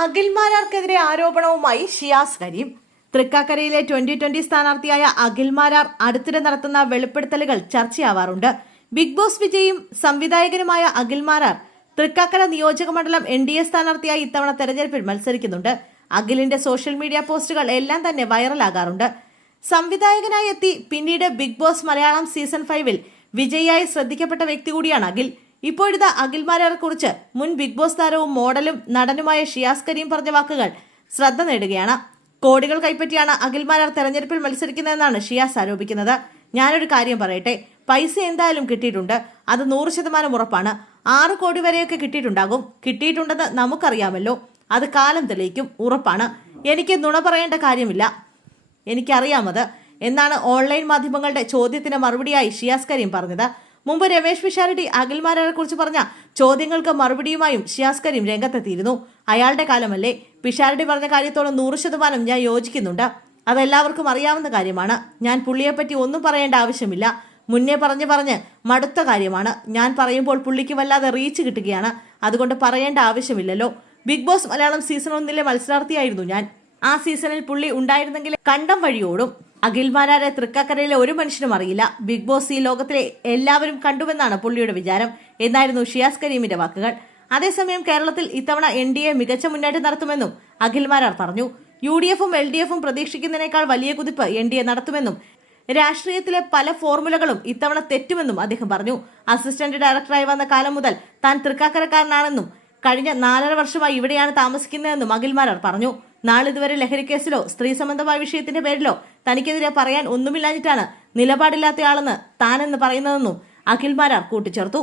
അഖിൽമാരാർക്കെതിരെ ആരോപണവുമായി ഷിയാസ് കരീം. തൃക്കാക്കരയിലെ 2020 സ്ഥാനാർത്ഥിയായ അഖിൽമാരാർ അടുത്തിടെ നടത്തുന്ന വെളിപ്പെടുത്തലുകൾ ചർച്ചയാവാറുണ്ട്. ബിഗ് ബോസ് വിജയും സംവിധായകനുമായ അഖിൽമാരാർ തൃക്കാക്കര നിയോജക മണ്ഡലം NDA സ്ഥാനാർത്ഥിയായി ഇത്തവണ തെരഞ്ഞെടുപ്പിൽ മത്സരിക്കുന്നുണ്ട്. അഖിലിന്റെ സോഷ്യൽ മീഡിയ പോസ്റ്റുകൾ എല്ലാം തന്നെ വൈറലാകാറുണ്ട്. സംവിധായകനായി എത്തി പിന്നീട് ബിഗ് ബോസ് മലയാളം സീസൺ 5-ൽ വിജയിയായി ശ്രദ്ധിക്കപ്പെട്ട വ്യക്തി കൂടിയാണ് അഖിൽ. ഇപ്പോഴത്തെ അഖിൽമാരാറെ കുറിച്ച് മുൻ ബിഗ് ബോസ് താരവും മോഡലും നടനുമായ ഷിയാസ് കരീം പറഞ്ഞ വാക്കുകൾ ശ്രദ്ധ നേടുകയാണ്. കോടികൾ കൈപ്പറ്റിയാണ് അഖിൽമാരാർ തെരഞ്ഞെടുപ്പിൽ മത്സരിക്കുന്നതെന്നാണ് ഷിയാസ് ആരോപിക്കുന്നത്. ഞാനൊരു കാര്യം പറയട്ടെ, പൈസ എന്തായാലും കിട്ടിയിട്ടുണ്ട്, അത് 100% ഉറപ്പാണ്. 6 കോടി വരെയൊക്കെ കിട്ടിയിട്ടുണ്ടാകും. കിട്ടിയിട്ടുണ്ടെന്ന് നമുക്കറിയാമല്ലോ, അത് കാലം തെളിയിക്കും, ഉറപ്പാണ്. എനിക്ക് നുണ പറയേണ്ട കാര്യമില്ല, എനിക്കറിയാമത് എന്നാണ് ഓൺലൈൻ മാധ്യമങ്ങളുടെ ചോദ്യത്തിന് മറുപടിയായി ഷിയാസ് കരീം പറഞ്ഞത്. മുമ്പ് രമേശ് പിഷാരടി അഖിൽമാരാറെ കുറിച്ച് പറഞ്ഞ ചോദ്യങ്ങൾക്ക് മറുപടിയുമായും ഷിയാസ് കരീം രംഗത്തെത്തിയിരുന്നു. അയാളുടെ കാലമല്ലേ. പിഷാരടി പറഞ്ഞ കാര്യത്തോട് 100% ഞാൻ യോജിക്കുന്നുണ്ട്. അതെല്ലാവർക്കും അറിയാവുന്ന കാര്യമാണ്. ഞാൻ പുള്ളിയെപ്പറ്റി ഒന്നും പറയേണ്ട ആവശ്യമില്ല. മുന്നേ പറഞ്ഞ് മടുത്ത കാര്യമാണ്. ഞാൻ പറയുമ്പോൾ പുള്ളിക്ക് വല്ലാതെ റീച്ച് കിട്ടുകയാണ്. അതുകൊണ്ട് പറയേണ്ട ആവശ്യമില്ലല്ലോ. ബിഗ് ബോസ് മലയാളം സീസൺ 1-ലെ മത്സരാർത്ഥിയായിരുന്നു ഞാൻ. ആ സീസണിൽ പുള്ളി ഉണ്ടായിരുന്നെങ്കിൽ കണ്ടം വഴിയോടും. അഖിൽമാരാരെ തൃക്കാക്കരയിലെ ഒരു മനുഷ്യനും അറിയില്ല. ബിഗ് ബോസ് ഈ ലോകത്തിലെ എല്ലാവരും കണ്ടുവെന്നാണ് പുള്ളിയുടെ വിചാരം എന്നായിരുന്നു ഷിയാസ് കരീമിന്റെ വാക്കുകൾ. അതേസമയം കേരളത്തിൽ ഇത്തവണ NDA മികച്ച മുന്നേറ്റം നടത്തുമെന്നും അഖിൽമാരാർ പറഞ്ഞു. UDF-ഉം LDF-ഉം പ്രതീക്ഷിക്കുന്നതിനേക്കാൾ വലിയ കുതിപ്പ് NDA നടത്തുമെന്നും രാഷ്ട്രീയത്തിലെ പല ഫോർമുലകളും ഇത്തവണ തെറ്റുമെന്നും അദ്ദേഹം പറഞ്ഞു. അസിസ്റ്റന്റ് ഡയറക്ടറായി വന്ന കാലം മുതൽ താൻ തൃക്കാക്കരക്കാരനാണെന്നും കഴിഞ്ഞ 4.5 വർഷമായി ഇവിടെയാണ് താമസിക്കുന്നതെന്നും അഖിൽമാരാർ പറഞ്ഞു. നാളിതുവരെ ലഹരിക്കേസിലോ സ്ത്രീ സംബന്ധമായ വിഷയത്തിന്റെ പേരിലോ തനിക്കെതിരെ പറയാൻ ഒന്നുമില്ലാഞ്ഞിട്ടാണ് നിലപാടില്ലാത്തയാളെന്ന് താനെന്ന് പറയുന്നതെന്നും അഖിൽമാരാർ കൂട്ടിച്ചേർത്തു.